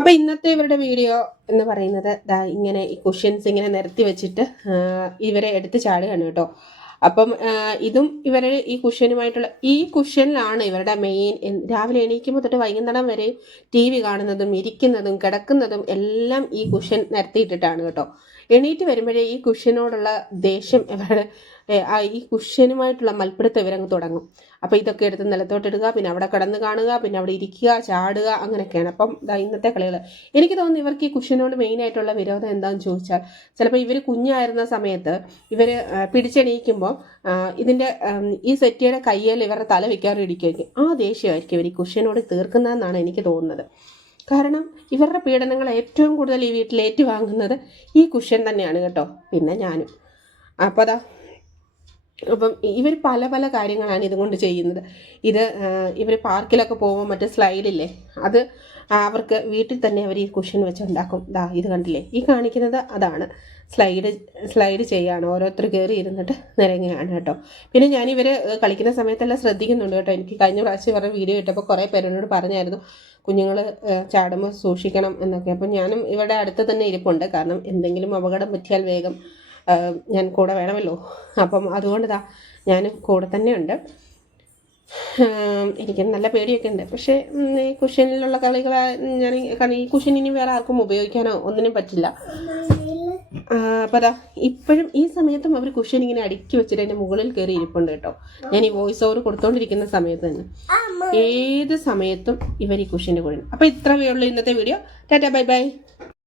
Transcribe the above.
അപ്പോൾ ഇന്നത്തെ ഇവരുടെ വീഡിയോ എന്ന് പറയുന്നത് ഇങ്ങനെ ഈ കുഷ്യൻസ് ഇങ്ങനെ നിരത്തി വെച്ചിട്ട് ഇവരെ എടുത്ത് ചാടുകയാണ് കേട്ടോ. അപ്പം ഇതും ഇവരുടെ ഈ കുഷ്യനുമായിട്ടുള്ള ഈ കുഷ്യനിലാണ് ഇവരുടെ മെയിൻ. രാവിലെ എണീക്കുമ്പോൾ തൊട്ട് വൈകുന്നേരം വരെ TV കാണുന്നതും ഇരിക്കുന്നതും കിടക്കുന്നതും എല്ലാം ഈ കുഷ്യൻ നിരത്തിയിട്ടിട്ടാണ് കേട്ടോ. എണീറ്റ് വരുമ്പോഴേ ഈ കുഷ്യനോടുള്ള ദേഷ്യം ഇവരുടെ ഈ കുഷ്യനുമായിട്ടുള്ള മൽപ്പിടുത്തം ഇവരങ്ങ് തുടങ്ങും. അപ്പോൾ ഇതൊക്കെ എടുത്ത് നിലത്തോട്ടിടുക, പിന്നെ അവിടെ കിടന്ന് കാണുക, പിന്നെ അവിടെ ഇരിക്കുക, ചാടുക, അങ്ങനെയൊക്കെയാണ്. അപ്പം ഇന്നത്തെ കളികൾ എനിക്ക് തോന്നുന്നു ഇവർക്ക് ഈ കുഷ്യനോട് മെയിനായിട്ടുള്ള വിരോധം എന്താണെന്ന് ചോദിച്ചാൽ, ചിലപ്പോൾ ഇവർ കുഞ്ഞായിരുന്ന സമയത്ത് ഇവർ പിടിച്ചെണീക്കുമ്പോൾ ഇതിൻ്റെ ഈ സെറ്റിയുടെ കയ്യിൽ ഇവരുടെ തല വയ്ക്കാറ് ഇടിക്കുമായിരിക്കും. ആ ദേഷ്യമായിരിക്കും ഇവർ ഈ കുഷ്യനോട് തീർക്കുന്നതെന്നാണ് എനിക്ക് തോന്നുന്നത്. കാരണം ഇവരുടെ പീഡനങ്ങൾ ഏറ്റവും കൂടുതൽ ഈ വീട്ടിൽ ഏറ്റുവാങ്ങുന്നത് ഈ കുഷ്യൻ തന്നെയാണ് കേട്ടോ, പിന്നെ ഞാനും. അപ്പം അപ്പം ഇവർ പല പല കാര്യങ്ങളാണ് ഇതുകൊണ്ട് ചെയ്യുന്നത്. ഇവർ പാർക്കിലൊക്കെ പോകുമ്പോൾ മറ്റേ സ്ലൈഡില്ലേ, അത് അവർക്ക് വീട്ടിൽ തന്നെ അവർ ഈ കുഷ്യൻ വെച്ചുണ്ടാക്കും. ഇത് കണ്ടില്ലേ, ഈ കാണിക്കുന്നത് അതാണ് സ്ലൈഡ് ചെയ്യാണ്. ഓരോരുത്തർ കയറി ഇരുന്നിട്ട് നിരങ്ങുകയാണ് കേട്ടോ. പിന്നെ ഞാനിവർ കളിക്കുന്ന സമയത്തെല്ലാം ശ്രദ്ധിക്കുന്നുണ്ട് കേട്ടോ. എനിക്ക് കഴിഞ്ഞ പ്രാവശ്യം ഇവരുടെ വീഡിയോ ഇട്ടപ്പോൾ കുറേ പേരോട് പറഞ്ഞായിരുന്നു കുഞ്ഞുങ്ങൾ ചാടുമ്പോൾ സൂക്ഷിക്കണം എന്നൊക്കെ. അപ്പം ഞാനും ഇവിടെ അടുത്ത് തന്നെ ഇരിപ്പുണ്ട്. കാരണം എന്തെങ്കിലും അപകടം പറ്റിയാൽ വേഗം ഞാൻ കൂടെ വേണമല്ലോ. അപ്പം അതുകൊണ്ട് ഞാനും കൂടെ തന്നെ ഉണ്ട്. എനിക്ക് നല്ല പേടിയൊക്കെ ഉണ്ട്. പക്ഷേ ഈ കുഷ്യനിലുള്ള കളികൾ കാരണം ഈ കുഷ്യൻ ഇനി വേറെ ആർക്കും ഉപയോഗിക്കാനോ ഒന്നിനും പറ്റില്ല. അപ്പോൾ ഇപ്പോഴും ഈ സമയത്തും അവർ കുഷ്യൻ ഇങ്ങനെ അടുക്കി വെച്ചിട്ട് അതിൻ്റെ മുകളിൽ കയറി ഇരിപ്പുണ്ട് കേട്ടോ. ഞാൻ ഈ വോയിസ് ഓവർ കൊടുത്തോണ്ടിരിക്കുന്ന സമയത്ത് തന്നെ ഏത് സമയത്തും ഇവർ ഈ കുഷ്യൻ്റെ കൂടെ. അപ്പോൾ ഇത്രയേ ഉള്ളൂ ഇന്നത്തെ വീഡിയോ. Tata, bye bye.